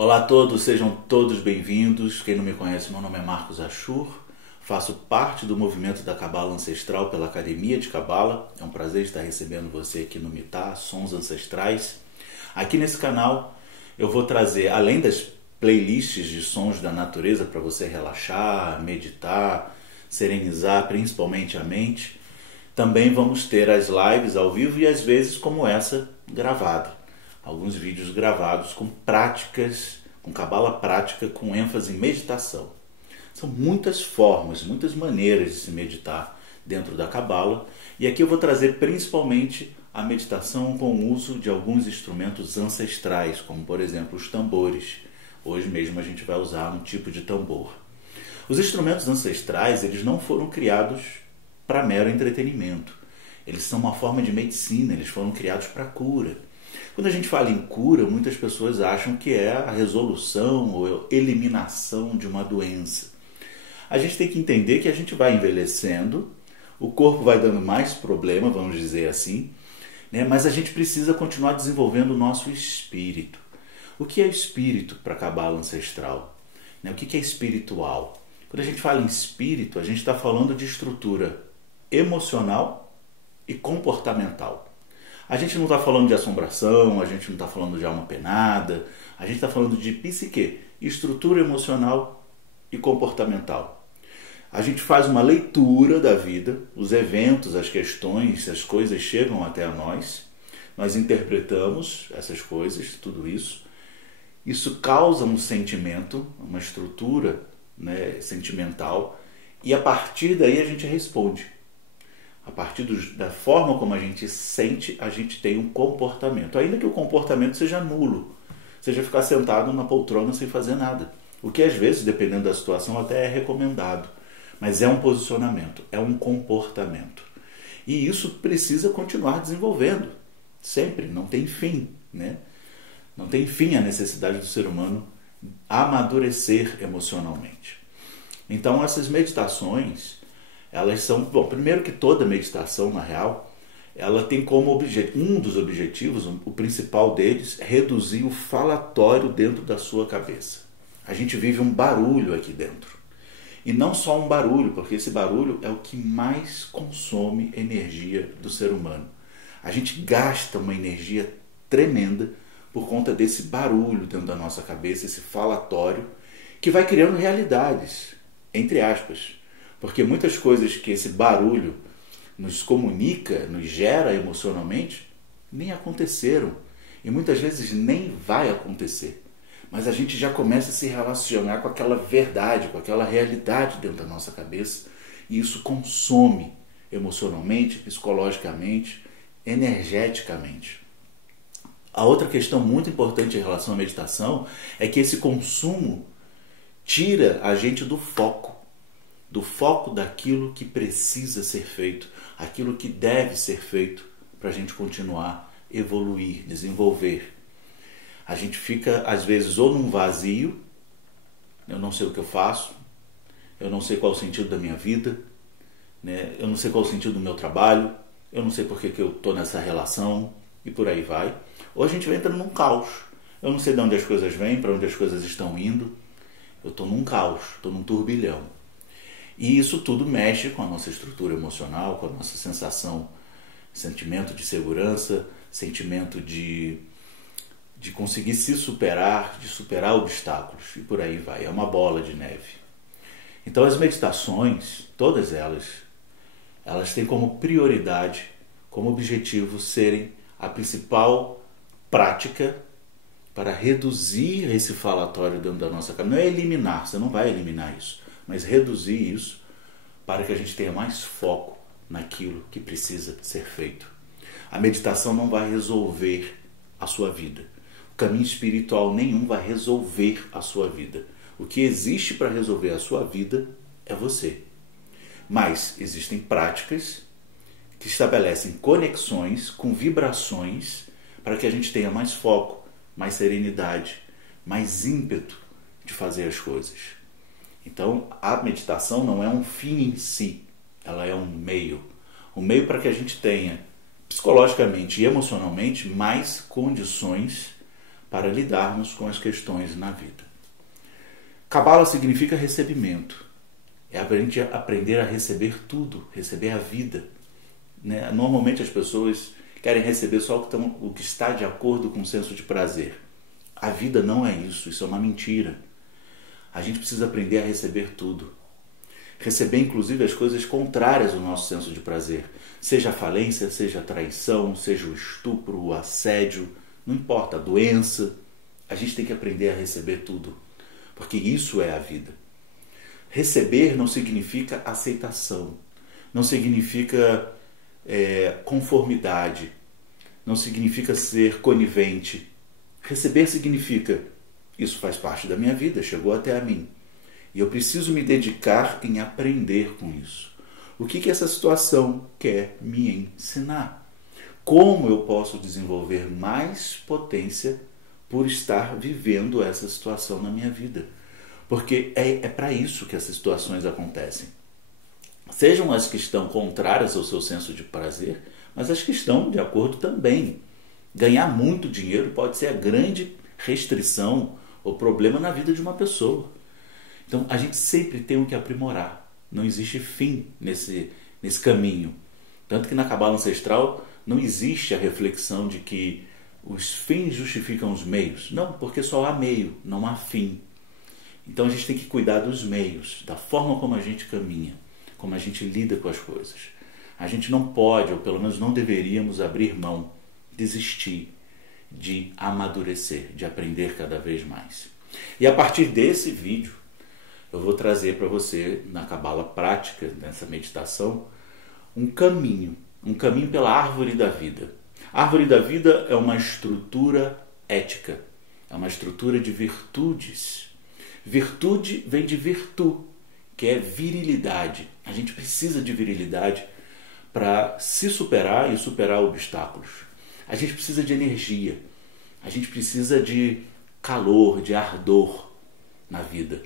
Olá a todos, sejam todos bem-vindos. Quem não me conhece, meu nome é Marcos Achur, faço parte do movimento da Cabala Ancestral pela Academia de Cabala. É um prazer estar recebendo você aqui no Mitá, Sons Ancestrais. Aqui nesse canal eu vou trazer, além das playlists de sons da natureza para você relaxar, meditar, serenizar principalmente a mente, também vamos ter as lives ao vivo e às vezes como essa gravada. Alguns vídeos gravados com práticas, com cabala prática, com ênfase em meditação. São muitas formas, muitas maneiras de se meditar dentro da cabala, e aqui eu vou trazer principalmente a meditação com o uso de alguns instrumentos ancestrais, como por exemplo os tambores. Hoje mesmo a gente vai usar um tipo de tambor. Os instrumentos ancestrais, eles não foram criados para mero entretenimento. Eles são uma forma de medicina, eles foram criados para cura. Quando a gente fala em cura, muitas pessoas acham que é a resolução ou eliminação de uma doença. A gente tem que entender que a gente vai envelhecendo, o corpo vai dando mais problema, vamos dizer assim, né? Mas a gente precisa continuar desenvolvendo o nosso espírito. O que é espírito para a cabala ancestral? O que é espiritual? Quando a gente fala em espírito, a gente está falando de estrutura emocional e comportamental. A gente não está falando de assombração, a gente não está falando de alma penada, a gente está falando de psique, estrutura emocional e comportamental. A gente faz uma leitura da vida, os eventos, as questões, as coisas chegam até a nós, nós interpretamos essas coisas, tudo isso. Isso causa um sentimento, uma estrutura, sentimental, e a partir daí a gente responde. A partir da forma como a gente sente, a gente tem um comportamento. Ainda que o comportamento seja nulo, seja ficar sentado na poltrona sem fazer nada. O que às vezes, dependendo da situação, até é recomendado. Mas é um posicionamento, é um comportamento. E isso precisa continuar desenvolvendo. Sempre, não tem fim. Não tem fim a necessidade do ser humano amadurecer emocionalmente. Então essas meditações, elas são, primeiro que toda meditação, na real, ela tem como um dos objetivos, o principal deles, reduzir o falatório dentro da sua cabeça. A gente vive um barulho aqui dentro. E não só um barulho, porque esse barulho é o que mais consome energia do ser humano. A gente gasta uma energia tremenda por conta desse barulho dentro da nossa cabeça, esse falatório, que vai criando realidades, entre aspas. Porque muitas coisas que esse barulho nos comunica, nos gera emocionalmente, nem aconteceram. E muitas vezes nem vai acontecer. Mas a gente já começa a se relacionar com aquela verdade, com aquela realidade dentro da nossa cabeça. E isso consome emocionalmente, psicologicamente, energeticamente. A outra questão muito importante em relação à meditação é que esse consumo tira a gente do foco daquilo que precisa ser feito, aquilo que deve ser feito para a gente continuar, evoluir, desenvolver. A gente fica, às vezes, ou num vazio, eu não sei o que eu faço, eu não sei qual é o sentido da minha vida, eu não sei qual é o sentido do meu trabalho, eu não sei por que eu estou nessa relação, e por aí vai. Ou a gente vai entrando num caos. Eu não sei de onde as coisas vêm, para onde as coisas estão indo. Eu estou num caos, estou num turbilhão. E isso tudo mexe com a nossa estrutura emocional, com a nossa sensação, sentimento de segurança, sentimento de conseguir se superar, de superar obstáculos, e por aí vai. É uma bola de neve. Então as meditações, todas elas têm como prioridade, como objetivo serem a principal prática para reduzir esse falatório dentro da nossa cabeça. Não é eliminar, você não vai eliminar isso, mas reduzir isso para que a gente tenha mais foco naquilo que precisa ser feito. A meditação não vai resolver a sua vida. O caminho espiritual nenhum vai resolver a sua vida. O que existe para resolver a sua vida é você. Mas existem práticas que estabelecem conexões com vibrações para que a gente tenha mais foco, mais serenidade, mais ímpeto de fazer as coisas. Então, a meditação não é um fim em si, ela é um meio para que a gente tenha psicologicamente e emocionalmente mais condições para lidarmos com as questões na vida. Cabala significa recebimento. É a gente aprender a receber tudo, receber a vida. Normalmente as pessoas querem receber só o que está de acordo com o senso de prazer. A vida não é isso, isso é uma mentira. A gente precisa aprender a receber tudo. Receber inclusive as coisas contrárias ao nosso senso de prazer. Seja a falência, seja a traição, seja o estupro, o assédio, não importa, a doença. A gente tem que aprender a receber tudo, porque isso é a vida. Receber não significa aceitação, não significa conformidade, não significa ser conivente. Receber significa, isso faz parte da minha vida, chegou até a mim. E eu preciso me dedicar em aprender com isso. O que essa situação quer me ensinar? Como eu posso desenvolver mais potência por estar vivendo essa situação na minha vida? Porque é para isso que essas situações acontecem. Sejam as que estão contrárias ao seu senso de prazer, mas as que estão de acordo também. Ganhar muito dinheiro pode ser a grande restrição ou problema na vida de uma pessoa. Então a gente sempre tem que aprimorar. Não existe fim nesse caminho. Tanto que na Cabala Ancestral não existe a reflexão de que os fins justificam os meios. Não, porque só há meio, não há fim. Então a gente tem que cuidar dos meios, da forma como a gente caminha, como a gente lida com as coisas. A gente não pode, ou pelo menos não deveríamos, abrir mão, desistir de amadurecer, de aprender cada vez mais. E a partir desse vídeo, eu vou trazer para você, na Cabala prática, nessa meditação, um caminho pela árvore da vida. A árvore da vida é uma estrutura ética, é uma estrutura de virtudes. Virtude vem de virtu, que é virilidade. A gente precisa de virilidade para se superar e superar obstáculos. A gente precisa de energia, a gente precisa de calor, de ardor na vida,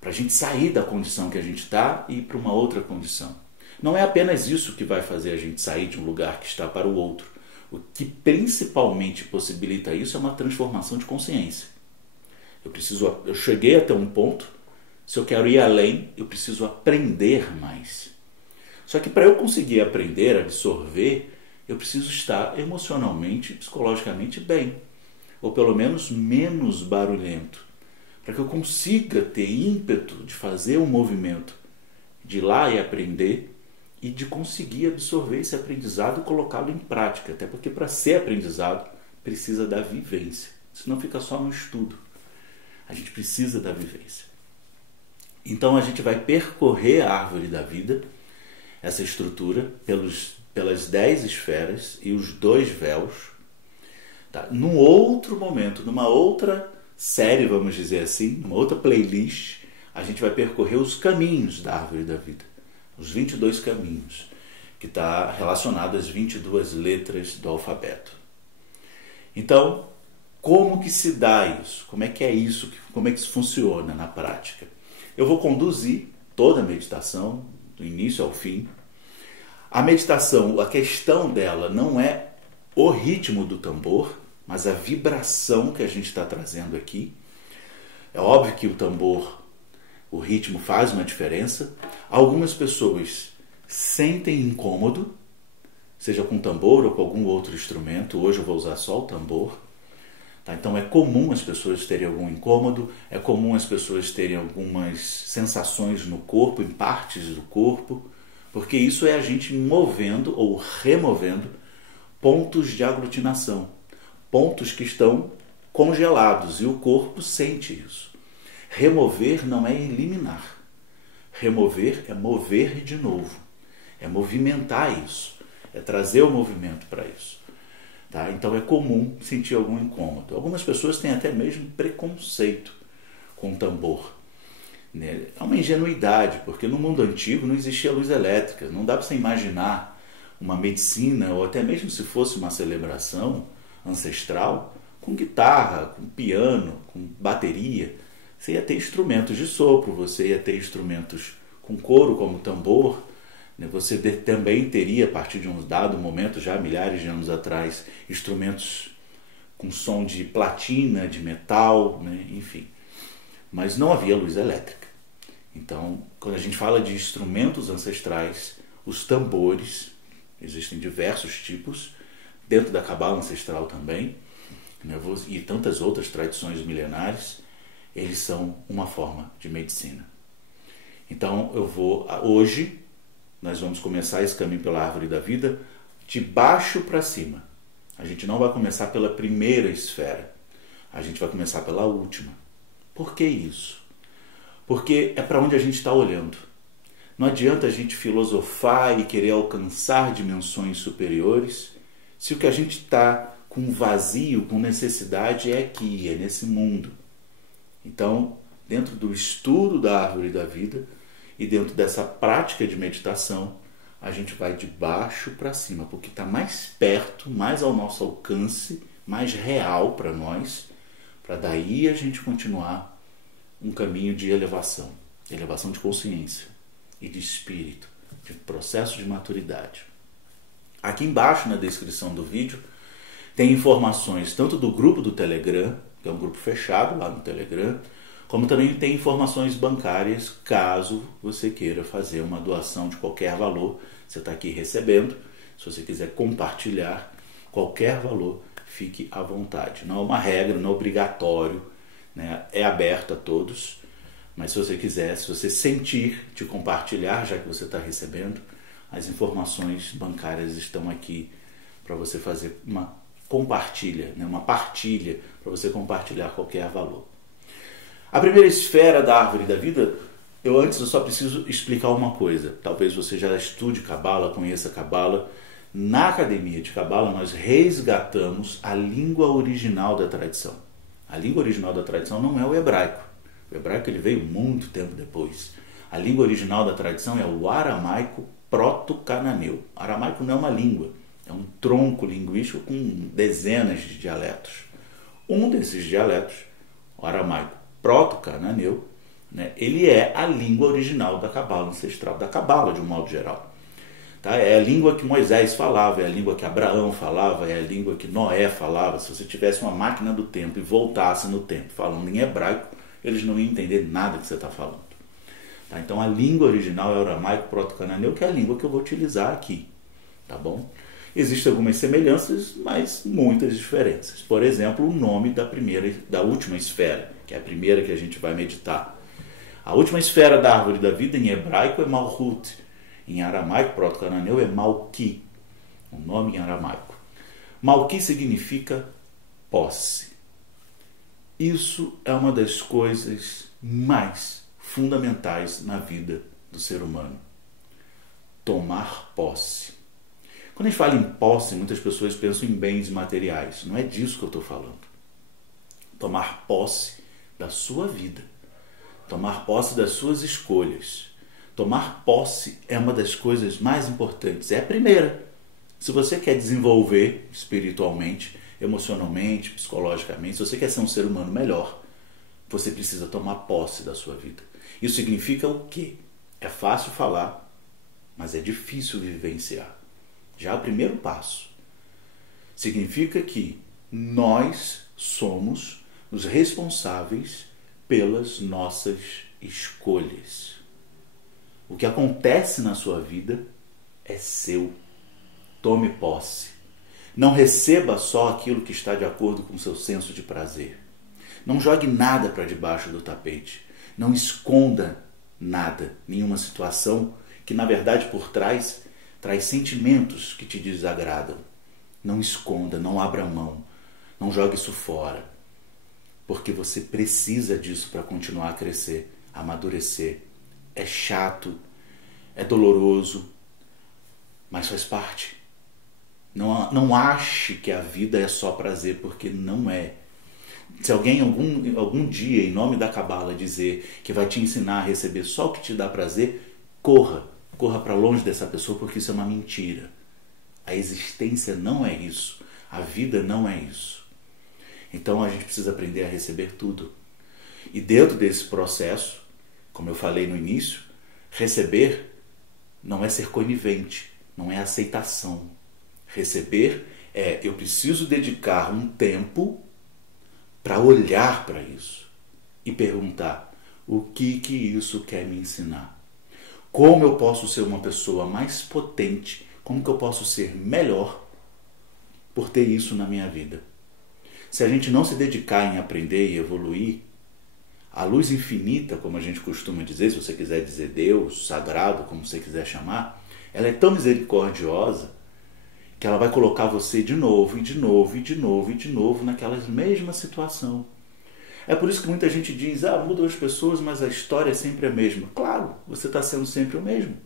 para a gente sair da condição que a gente está e ir para uma outra condição. Não é apenas isso que vai fazer a gente sair de um lugar que está para o outro. O que principalmente possibilita isso é uma transformação de consciência. Eu cheguei até um ponto, se eu quero ir além, eu preciso aprender mais. Só que para eu conseguir aprender, absorver, eu preciso estar emocionalmente, psicologicamente bem, ou pelo menos menos barulhento, para que eu consiga ter ímpeto de fazer um movimento, de ir lá e aprender, e de conseguir absorver esse aprendizado e colocá-lo em prática, até porque para ser aprendizado precisa da vivência, senão fica só no estudo. A gente precisa da vivência. Então a gente vai percorrer a árvore da vida, essa estrutura, pelas 10 esferas e os 2 véus. Tá? Num outro momento, numa outra série, vamos dizer assim, numa outra playlist, a gente vai percorrer os caminhos da árvore da vida. Os 22 caminhos, que está relacionado às 22 letras do alfabeto. Então, como que se dá isso? Como é que é isso? Como é que isso funciona na prática? Eu vou conduzir toda a meditação, do início ao fim. A meditação, a questão dela não é o ritmo do tambor, mas a vibração que a gente está trazendo aqui. É óbvio que o tambor, o ritmo faz uma diferença. Algumas pessoas sentem incômodo, seja com tambor ou com algum outro instrumento. Hoje eu vou usar só o tambor. Tá? Então é comum as pessoas terem algum incômodo, é comum as pessoas terem algumas sensações no corpo, em partes do corpo, porque isso é a gente movendo ou removendo pontos de aglutinação, pontos que estão congelados, e o corpo sente isso. Remover não é eliminar. Remover é mover de novo. É movimentar isso. É trazer o movimento para isso. Tá? Então é comum sentir algum incômodo. Algumas pessoas têm até mesmo preconceito com o tambor. É uma ingenuidade, porque no mundo antigo não existia luz elétrica. Não dá para você imaginar uma medicina, ou até mesmo se fosse uma celebração ancestral, com guitarra, com piano, com bateria. Você ia ter instrumentos de sopro, você ia ter instrumentos com couro, como tambor. Você também teria, a partir de um dado momento, já milhares de anos atrás, instrumentos com som de platina, de metal, né? Enfim. Mas não havia luz elétrica. Então, quando a gente fala de instrumentos ancestrais, os tambores, existem diversos tipos, dentro da cabala ancestral também, né? E tantas outras tradições milenares, eles são uma forma de medicina. Então, hoje, nós vamos começar esse caminho pela árvore da vida de baixo para cima. A gente não vai começar pela primeira esfera, a gente vai começar pela última. Por que isso? Porque é para onde a gente está olhando. Não adianta a gente filosofar e querer alcançar dimensões superiores se o que a gente está com vazio, com necessidade é aqui, é nesse mundo. Então, dentro do estudo da árvore da vida e dentro dessa prática de meditação, a gente vai de baixo para cima, porque está mais perto, mais ao nosso alcance, mais real para nós, para daí a gente continuar um caminho de elevação de consciência e de espírito, de processo de maturidade. Aqui embaixo na descrição do vídeo tem informações tanto do grupo do Telegram, que é um grupo fechado lá no Telegram, como também tem informações bancárias, caso você queira fazer uma doação de qualquer valor. Você está aqui recebendo, se você quiser compartilhar qualquer valor, fique à vontade. Não é uma regra, não é obrigatório, né? É aberto a todos, mas se você quiser, se você sentir de compartilhar, já que você está recebendo, as informações bancárias estão aqui para você fazer uma compartilha, né? Uma partilha, para você compartilhar qualquer valor. A primeira esfera da árvore da vida, eu só preciso explicar uma coisa. Talvez você já estude Cabala, conheça Cabala. Na Academia de Cabala, nós resgatamos a língua original da tradição. A língua original da tradição não é o hebraico. O hebraico ele veio muito tempo depois. A língua original da tradição é o aramaico proto-cananeu. Aramaico não é uma língua, é um tronco linguístico com dezenas de dialetos. Um desses dialetos, o aramaico proto-cananeu, né, ele é a língua original da cabala ancestral, da cabala de um modo geral. Tá? É a língua que Moisés falava, é a língua que Abraão falava, é a língua que Noé falava. Se você tivesse uma máquina do tempo e voltasse no tempo falando em hebraico, eles não iam entender nada que você está falando. Tá? Então a língua original é o aramaico proto-cananeu, que é a língua que eu vou utilizar aqui. Tá bom? Existem algumas semelhanças, mas muitas diferenças. Por exemplo, o nome da última esfera, que é a primeira que a gente vai meditar. A última esfera da árvore da vida em hebraico é Malhut. Em aramaico, proto-cananeu, é Malki. O nome em aramaico. Malki significa posse. Isso é uma das coisas mais fundamentais na vida do ser humano. Tomar posse. Quando a gente fala em posse, muitas pessoas pensam em bens materiais. Não é disso que eu estou falando. Tomar posse da sua vida. Tomar posse das suas escolhas. Tomar posse é uma das coisas mais importantes. É a primeira. Se você quer desenvolver espiritualmente, emocionalmente, psicologicamente, se você quer ser um ser humano melhor, você precisa tomar posse da sua vida. Isso significa o quê? É fácil falar, mas é difícil vivenciar. Já o primeiro passo significa que nós somos os responsáveis pelas nossas escolhas. O que acontece na sua vida é seu. Tome posse. Não receba só aquilo que está de acordo com o seu senso de prazer. Não jogue nada para debaixo do tapete. Não esconda nada, nenhuma situação que, na verdade, por trás, traz sentimentos que te desagradam. Não esconda, não abra mão. Não jogue isso fora. Porque você precisa disso para continuar a crescer, a amadurecer. É chato, é doloroso, mas faz parte. Não ache que a vida é só prazer, porque não é. Se alguém algum dia, em nome da Cabala, dizer que vai te ensinar a receber só o que te dá prazer, corra para longe dessa pessoa, porque isso é uma mentira. A existência não é isso. A vida não é isso. Então a gente precisa aprender a receber tudo. E dentro desse processo, como eu falei no início, receber não é ser conivente, não é aceitação. Receber Eu preciso dedicar um tempo para olhar para isso e perguntar o que isso quer me ensinar. Como eu posso ser uma pessoa mais potente, como que eu posso ser melhor por ter isso na minha vida. Se a gente não se dedicar em aprender e evoluir, a luz infinita, como a gente costuma dizer, se você quiser dizer Deus, sagrado, como você quiser chamar, ela é tão misericordiosa que ela vai colocar você de novo, e de novo, e de novo, e de novo naquela mesma situação. É por isso que muita gente diz, mudam as pessoas, mas a história é sempre a mesma. Claro, você está sendo sempre o mesmo.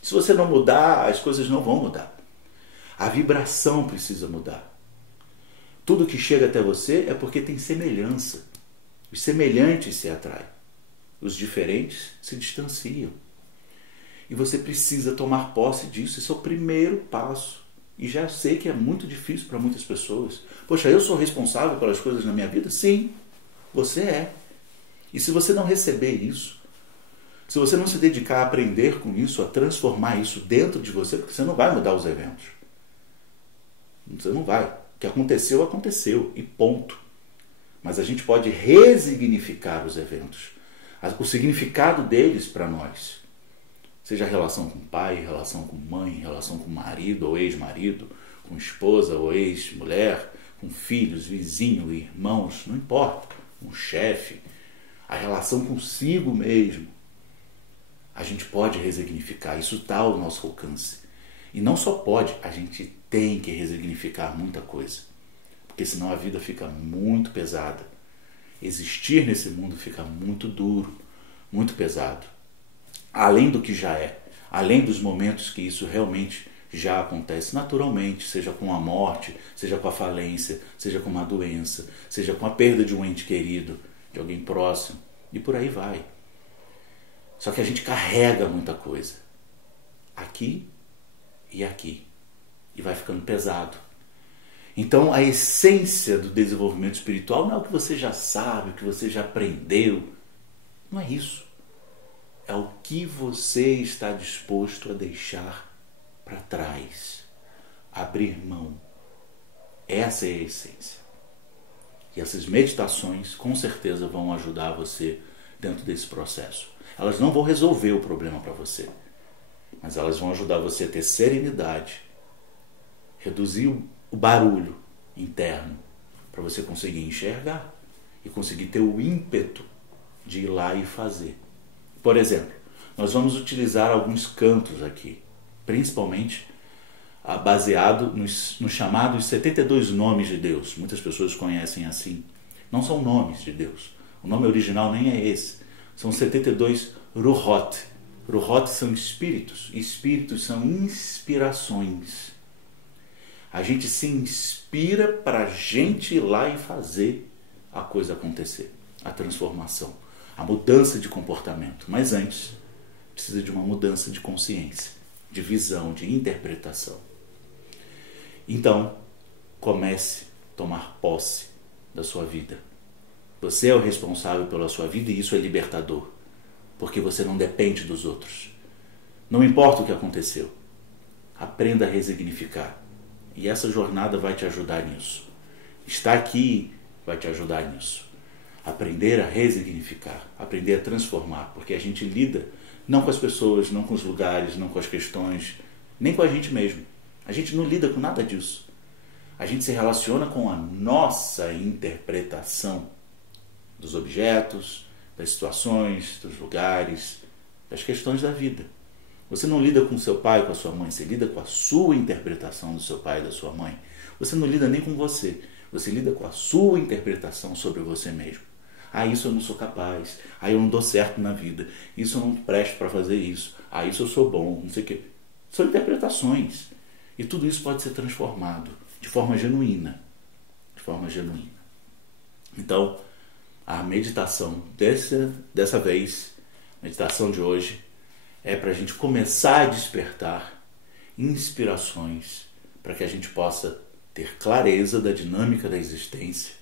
Se você não mudar, as coisas não vão mudar. A vibração precisa mudar. Tudo que chega até você é porque tem semelhança. Os semelhantes se atraem. Os diferentes se distanciam. E você precisa tomar posse disso. Esse é o primeiro passo. E já sei que é muito difícil para muitas pessoas. Poxa, eu sou responsável pelas coisas na minha vida? Sim, você é. E se você não receber isso, se você não se dedicar a aprender com isso, a transformar isso dentro de você, porque você não vai mudar os eventos. Você não vai. O que aconteceu, aconteceu. E ponto. Mas a gente pode resignificar os eventos. O significado deles para nós. Seja relação com pai, relação com mãe, relação com marido ou ex-marido, com esposa ou ex-mulher, com filhos, vizinho, irmãos, não importa, com chefe, a relação consigo mesmo. A gente pode resignificar, isso está ao nosso alcance. E não só pode, a gente tem que resignificar muita coisa. Porque senão a vida fica muito pesada. Existir nesse mundo fica muito duro, muito pesado. Além do que já é, além dos momentos que isso realmente já acontece naturalmente, seja com a morte, seja com a falência, seja com uma doença, seja com a perda de um ente querido, de alguém próximo, e por aí vai. Só que a gente carrega muita coisa, aqui e aqui, e vai ficando pesado. Então a essência do desenvolvimento espiritual não é o que você já sabe, o que você já aprendeu, não é isso. É o que você está disposto a deixar para trás, abrir mão. Essa é a essência. E essas meditações com certeza vão ajudar você dentro desse processo. Elas não vão resolver o problema para você, mas elas vão ajudar você a ter serenidade, reduzir o barulho interno para você conseguir enxergar e conseguir ter o ímpeto de ir lá e fazer. Por exemplo, nós vamos utilizar alguns cantos aqui, principalmente baseado nos chamados 72 nomes de Deus. Muitas pessoas conhecem assim. Não são nomes de Deus. O nome original nem é esse. São 72 Ruhot. Ruhot são espíritos. Espíritos são inspirações. A gente se inspira para a gente ir lá e fazer a coisa acontecer. A transformação. A mudança de comportamento. Mas antes, precisa de uma mudança de consciência, de visão, de interpretação. Então, comece a tomar posse da sua vida. Você é o responsável pela sua vida e isso é libertador, porque você não depende dos outros. Não importa o que aconteceu, aprenda a resignificar. E essa jornada vai te ajudar nisso. Estar aqui vai te ajudar nisso. Aprender a resignificar, aprender a transformar, porque a gente lida não com as pessoas, não com os lugares, não com as questões, nem com a gente mesmo. A gente não lida com nada disso. A gente se relaciona com a nossa interpretação dos objetos, das situações, dos lugares, das questões da vida. Você não lida com seu pai, com a sua mãe, você lida com a sua interpretação do seu pai e da sua mãe. Você não lida nem com você, você lida com a sua interpretação sobre você mesmo. Isso eu não sou capaz, eu não dou certo na vida, isso eu não presto para fazer isso, isso eu sou bom, não sei o quê. São interpretações. E tudo isso pode ser transformado de forma genuína. De forma genuína. Então, a meditação dessa vez, a meditação de hoje, é para a gente começar a despertar inspirações para que a gente possa ter clareza da dinâmica da existência,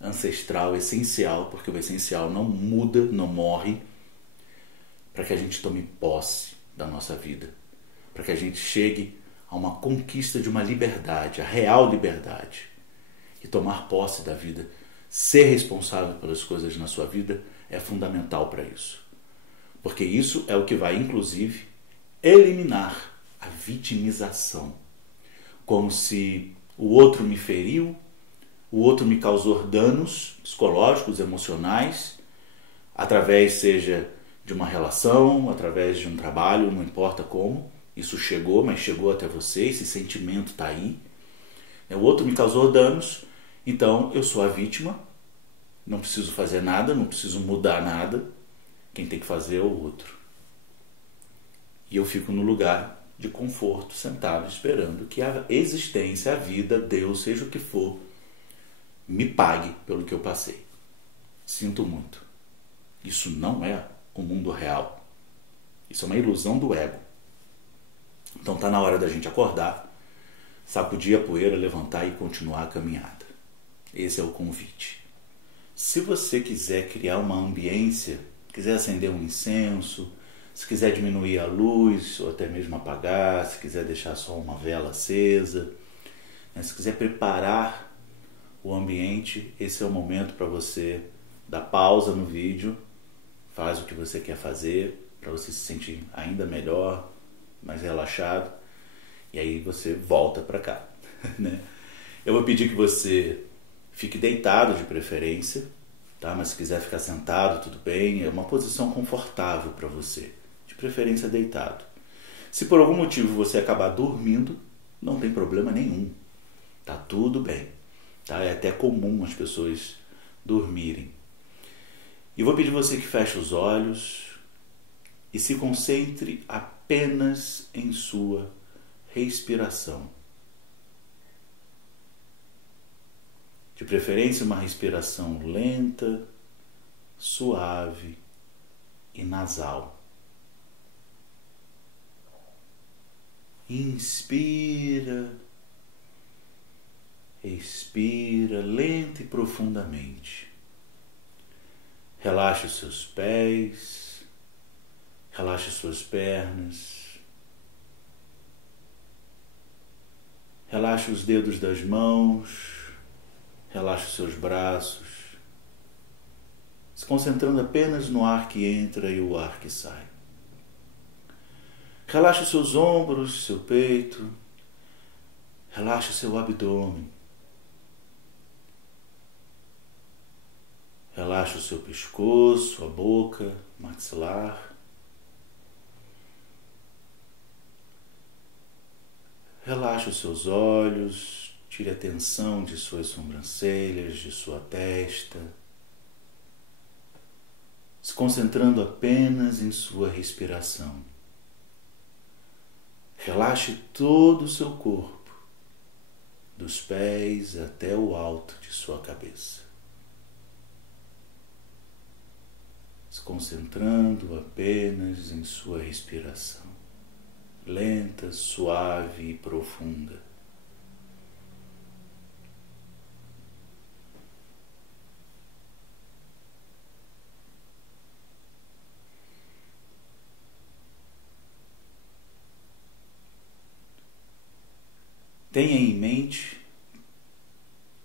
ancestral, essencial, porque o essencial não muda, não morre, para que a gente tome posse da nossa vida, para que a gente chegue a uma conquista de uma liberdade, a real liberdade. E tomar posse da vida, ser responsável pelas coisas na sua vida é fundamental para isso. Porque isso é o que vai, inclusive, eliminar a vitimização. Como se o outro me feriu, o outro me causou danos psicológicos, emocionais, através, seja de uma relação, através de um trabalho, não importa como. Isso chegou, mas chegou até você, esse sentimento está aí. O outro me causou danos, então eu sou a vítima, não preciso fazer nada, não preciso mudar nada. Quem tem que fazer é o outro. E eu fico no lugar de conforto, sentado, esperando que a existência, a vida, Deus, seja o que for, me pague pelo que eu passei. Sinto muito. Isso não é o mundo real. Isso é uma ilusão do ego. Então está na hora da gente acordar, sacudir a poeira, levantar e continuar a caminhada. Esse é o convite. Se você quiser criar uma ambiência, quiser acender um incenso, se quiser diminuir a luz ou até mesmo apagar, se quiser deixar só uma vela acesa, se quiser preparar o ambiente, esse é o momento para você dar pausa no vídeo, faz o que você quer fazer para você se sentir ainda melhor, mais relaxado, e aí você volta para cá. Né? Eu vou pedir que você fique deitado de preferência, tá? Mas se quiser ficar sentado, tudo bem, é uma posição confortável para você, de preferência deitado. Se por algum motivo você acabar dormindo, não tem problema nenhum, tá tudo bem. Tá? É até comum as pessoas dormirem. E vou pedir você que feche os olhos e se concentre apenas em sua respiração. De preferência, uma respiração lenta, suave e nasal. Inspira, expira lenta e profundamente. Relaxe os seus pés, relaxe suas pernas, relaxe os dedos das mãos, relaxe os seus braços, se concentrando apenas no ar que entra e o ar que sai. Relaxe os seus ombros, seu peito, relaxe o seu abdômen. Relaxe o seu pescoço, a boca, maxilar. Relaxe os seus olhos, tire a tensão de suas sobrancelhas, de sua testa, se concentrando apenas em sua respiração. Relaxe todo o seu corpo, dos pés até o alto de sua cabeça. Se concentrando apenas em sua respiração, lenta, suave e profunda. Tenha em mente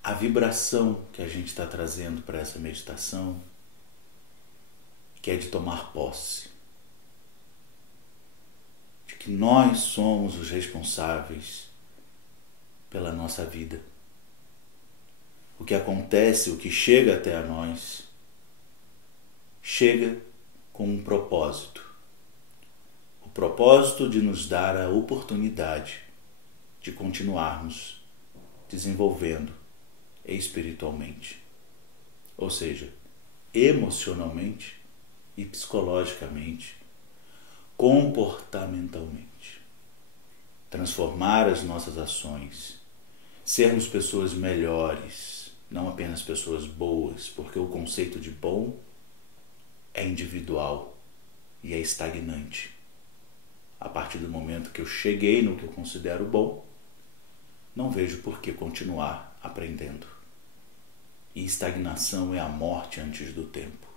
a vibração que a gente está trazendo para essa meditação, que é de tomar posse, de que nós somos os responsáveis pela nossa vida. O que acontece, o que chega até a nós, chega com um propósito. O propósito de nos dar a oportunidade de continuarmos desenvolvendo espiritualmente, ou seja, emocionalmente e psicologicamente, comportamentalmente. Transformar as nossas ações, sermos pessoas melhores, não apenas pessoas boas, porque o conceito de bom é individual e é estagnante. A partir do momento que eu cheguei no que eu considero bom, não vejo por que continuar aprendendo. E estagnação é a morte antes do tempo.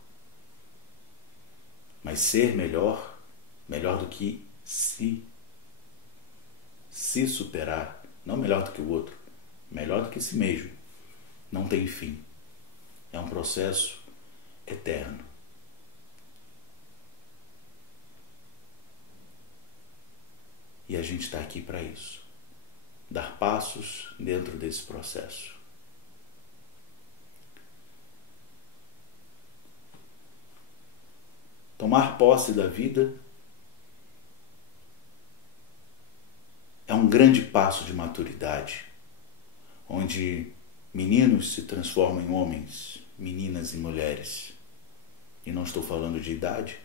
Mas ser melhor, melhor do que se se superar, não melhor do que o outro, melhor do que si mesmo, não tem fim. É um processo eterno. E a gente está aqui para isso. Dar passos dentro desse processo. Tomar posse da vida é um grande passo de maturidade, onde meninos se transformam em homens, meninas em mulheres. E não estou falando de idade.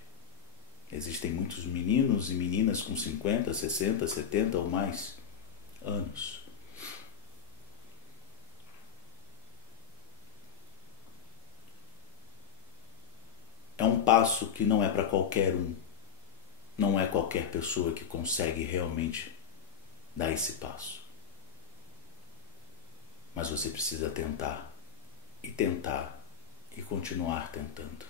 Existem muitos meninos e meninas com 50, 60, 70 ou mais anos. É um passo que não é para qualquer um. Não é qualquer pessoa que consegue realmente dar esse passo. Mas você precisa tentar e continuar tentando.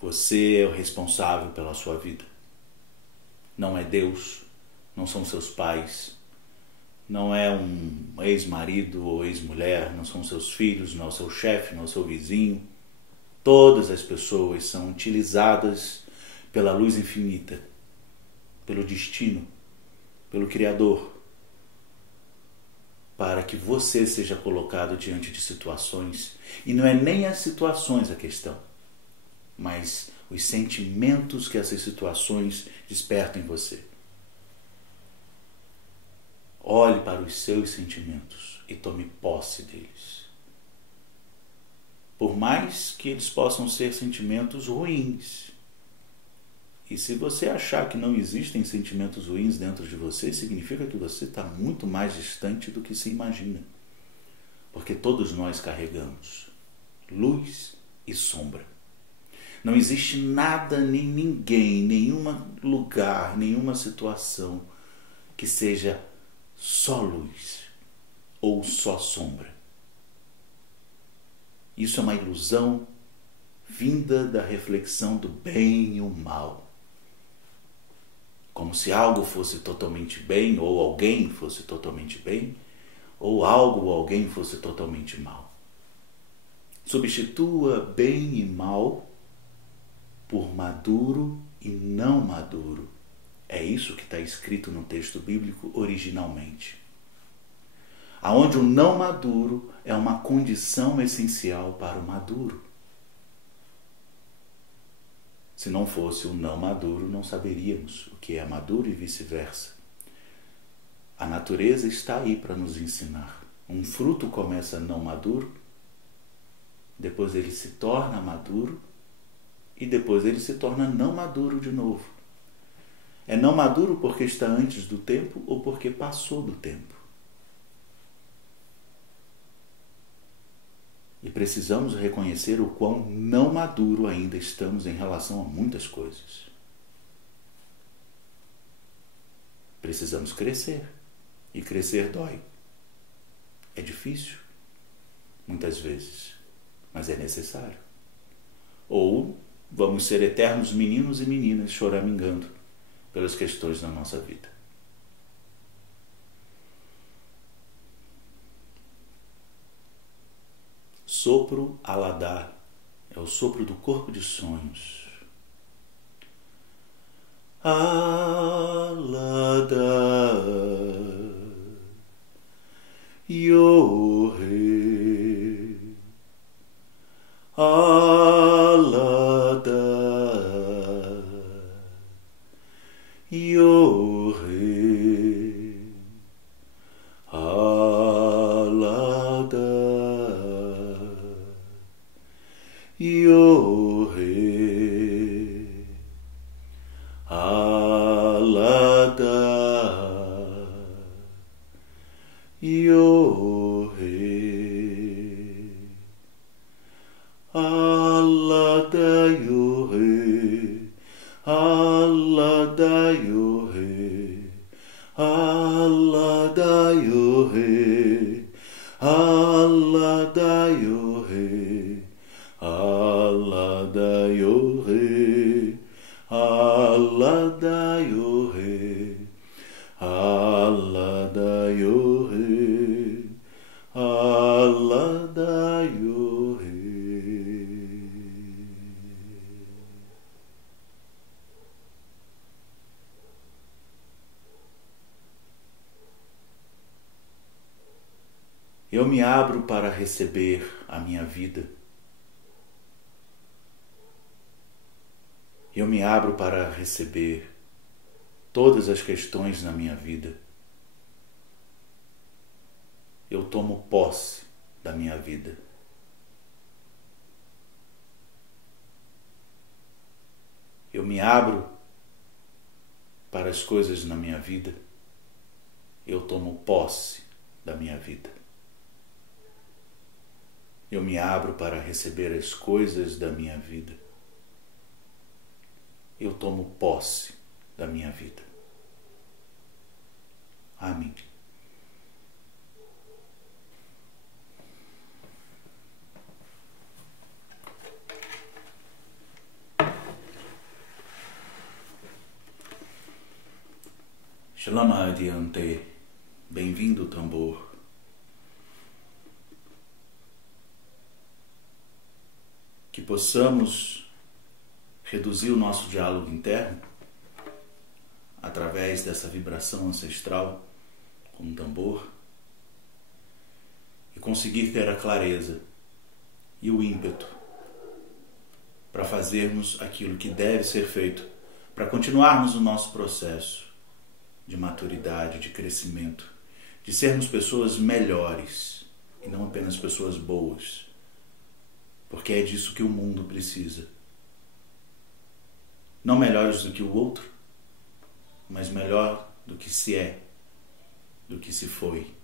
Você é o responsável pela sua vida. Não é Deus, não são seus pais, não é um ex-marido ou ex-mulher, não são seus filhos, não é o seu chefe, não é o seu vizinho. Todas as pessoas são utilizadas pela luz infinita, pelo destino, pelo Criador, para que você seja colocado diante de situações. E não é nem as situações a questão, mas os sentimentos que essas situações despertam em você. Olhe para os seus sentimentos e tome posse deles. Por mais que eles possam ser sentimentos ruins. E se você achar que não existem sentimentos ruins dentro de você, significa que você está muito mais distante do que se imagina. Porque todos nós carregamos luz e sombra. Não existe nada, nem ninguém, nenhum lugar, nenhuma situação que seja só luz ou só sombra. Isso é uma ilusão vinda da reflexão do bem e o mal. Como se algo fosse totalmente bem, ou alguém fosse totalmente bem, ou algo ou alguém fosse totalmente mal. Substitua bem e mal por maduro e não maduro. É isso que está escrito no texto bíblico originalmente. Aonde o não maduro é uma condição essencial para o maduro. Se não fosse o não maduro, não saberíamos o que é maduro e vice-versa. A natureza está aí para nos ensinar. Um fruto começa não maduro, depois ele se torna maduro e depois ele se torna não maduro de novo. É não maduro porque está antes do tempo ou porque passou do tempo. E precisamos reconhecer o quão não maduro ainda estamos em relação a muitas coisas. Precisamos crescer. E crescer dói. É difícil, muitas vezes, mas é necessário. Ou vamos ser eternos meninos e meninas choramingando pelas questões da nossa vida. Sopro Aladar é o sopro do corpo de sonhos. Aladar Yohe Aladar Yohe Aladar Yohe Aladar Yohe Aladar Yohe Aladar Yohe Aladar Yohe Aladar Yohe Aladar Yohe Aladar Yohe Eu me abro para receber a minha vida. Eu me abro para receber todas as questões na minha vida. Eu tomo posse da minha vida. Eu me abro para as coisas na minha vida. Eu tomo posse da minha vida. Eu me abro para receber as coisas da minha vida. Eu tomo posse da minha vida. Amém. Shalama adiante, bem-vindo tambor. Que possamos reduzir o nosso diálogo interno através dessa vibração ancestral com o tambor e conseguir ter a clareza e o ímpeto para fazermos aquilo que deve ser feito, para continuarmos o nosso processo de maturidade, de crescimento, de sermos pessoas melhores e não apenas pessoas boas, porque é disso que o mundo precisa. Não melhores do que o outro, mas melhor do que se é, do que se foi.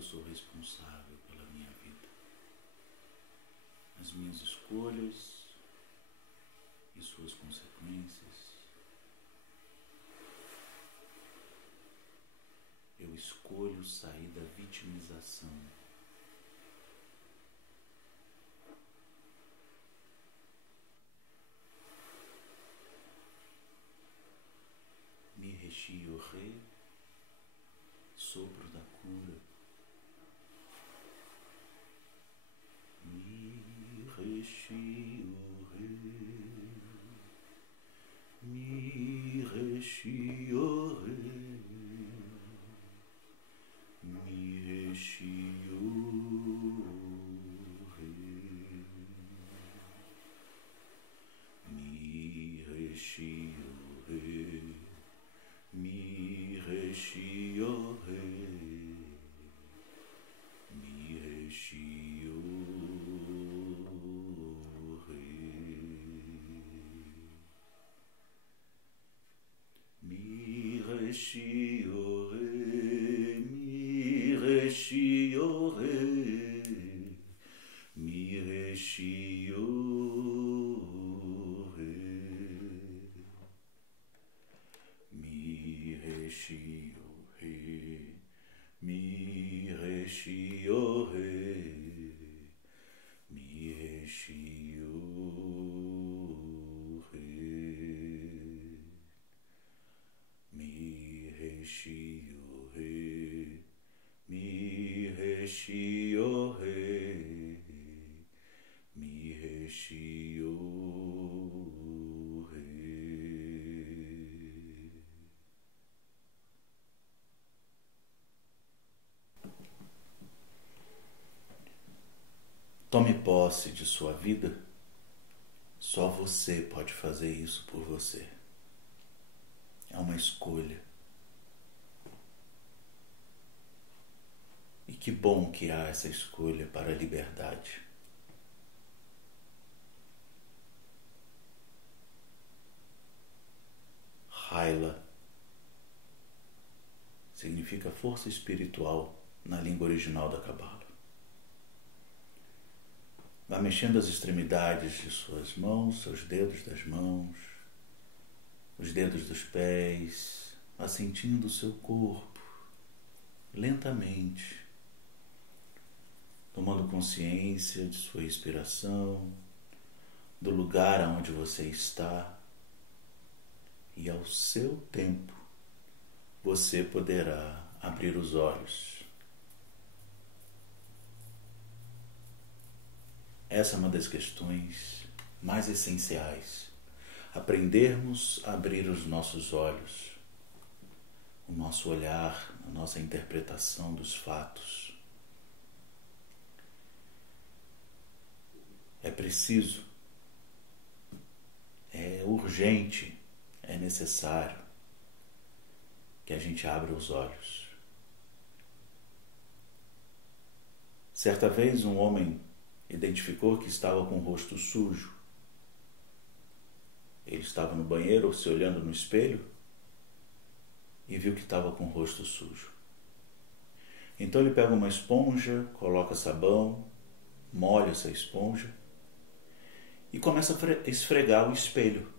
eu sou responsável pela minha vida, as minhas escolhas e suas consequências. Eu escolho sair da vitimização. Mi-re-shi-yo-re, sopro da cura. Mi-re-shi-yo-re, mi-re-shi-yo-re, mi-re-shi-yo-re, mi-re-shi-yo-re, mi-re-shi-yo-re, mi-re-shi-yo-re, mi-re-shi-yo-re, mi-re-shi-yo-re, mi-re-shi-yo-re, Tome posse de sua vida. Só você pode fazer isso por você. É uma escolha. E que bom que há essa escolha para a liberdade. Haila significa força espiritual na língua original da Cabala. Vá mexendo as extremidades de suas mãos, seus dedos das mãos, os dedos dos pés, vá sentindo o seu corpo, lentamente, tomando consciência de sua respiração, do lugar aonde você está, e ao seu tempo você poderá abrir os olhos. Essa é uma das questões mais essenciais. Aprendermos a abrir os nossos olhos, o nosso olhar, a nossa interpretação dos fatos. É preciso, é urgente, é necessário que a gente abra os olhos. Certa vez um homem identificou que estava com o rosto sujo. Ele estava no banheiro, se olhando no espelho, e viu que estava com o rosto sujo. Então ele pega uma esponja, coloca sabão, molha essa esponja e começa a esfregar o espelho.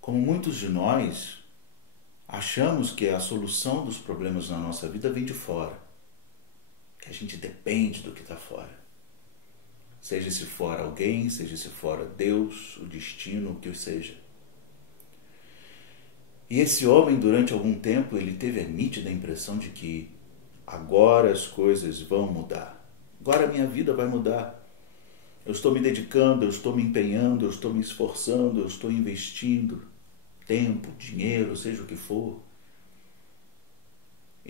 Como muitos de nós, achamos que a solução dos problemas na nossa vida vem de fora. Que a gente depende do que está fora. Seja esse fora alguém, seja esse fora Deus, o destino, o que seja. E esse homem, durante algum tempo, ele teve a nítida impressão de que agora as coisas vão mudar. Agora a minha vida vai mudar. Eu estou me dedicando, eu estou me empenhando, eu estou me esforçando, eu estou investindo tempo, dinheiro, seja o que for.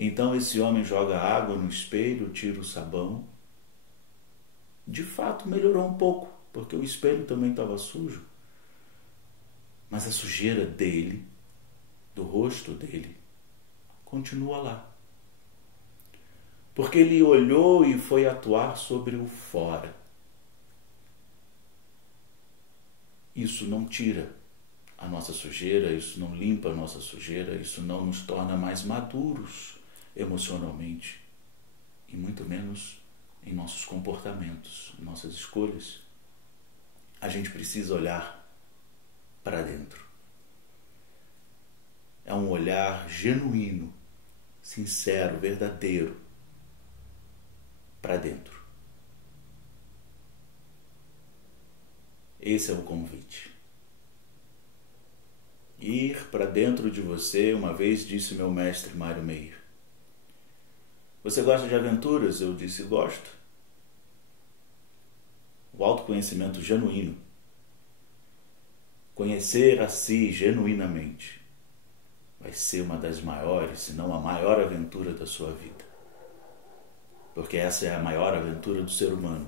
Então esse homem joga água no espelho, tira o sabão. De fato melhorou um pouco, porque o espelho também estava sujo. Mas a sujeira dele, do rosto dele, continua lá. Porque ele olhou e foi atuar sobre o fora. Isso não tira a nossa sujeira, isso não limpa a nossa sujeira, isso não nos torna mais maduros emocionalmente e muito menos em nossos comportamentos, em nossas escolhas. A gente precisa olhar para dentro. É um olhar genuíno, sincero, verdadeiro para dentro. Esse é o convite. Ir para dentro de você, uma vez disse meu mestre Mário Meir. Você gosta de aventuras? Eu disse, gosto. O autoconhecimento genuíno. Conhecer a si genuinamente vai ser uma das maiores, se não a maior aventura da sua vida. Porque essa é a maior aventura do ser humano.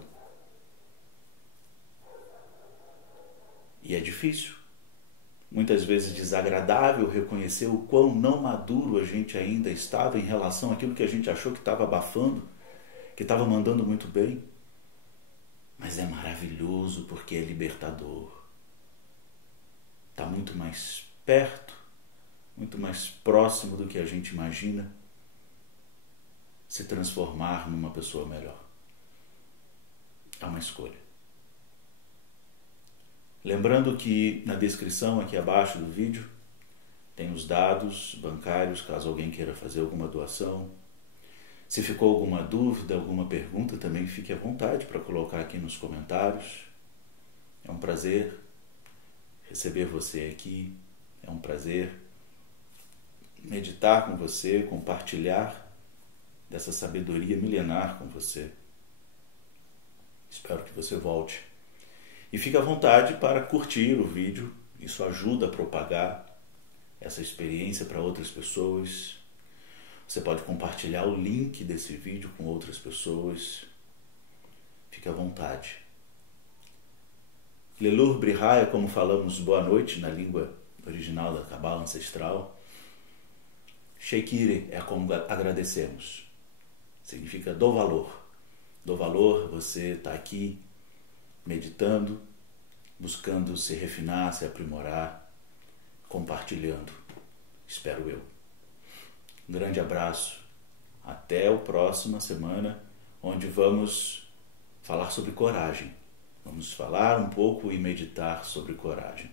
E é difícil, muitas vezes desagradável, reconhecer o quão não maduro a gente ainda estava em relação àquilo que a gente achou que estava abafando, que estava mandando muito bem. Mas é maravilhoso porque é libertador. Está muito mais perto, muito mais próximo do que a gente imagina, se transformar numa pessoa melhor. É uma escolha. Lembrando que na descrição aqui abaixo do vídeo tem os dados bancários, caso alguém queira fazer alguma doação. Se ficou alguma dúvida, alguma pergunta, também fique à vontade para colocar aqui nos comentários. É um prazer receber você aqui, é um prazer meditar com você, compartilhar dessa sabedoria milenar com você. Espero que você volte. E fique à vontade para curtir o vídeo, isso ajuda a propagar essa experiência para outras pessoas. Você pode compartilhar o link desse vídeo com outras pessoas. Fique à vontade. Lelur Brihaya, como falamos boa noite na língua original da Cabala ancestral. Sheikire é como agradecemos. Significa dou valor. Dou valor, você está aqui meditando, buscando se refinar, se aprimorar, compartilhando. Espero eu. Um grande abraço. Até a próxima semana, onde vamos falar sobre coragem. Vamos falar um pouco e meditar sobre coragem.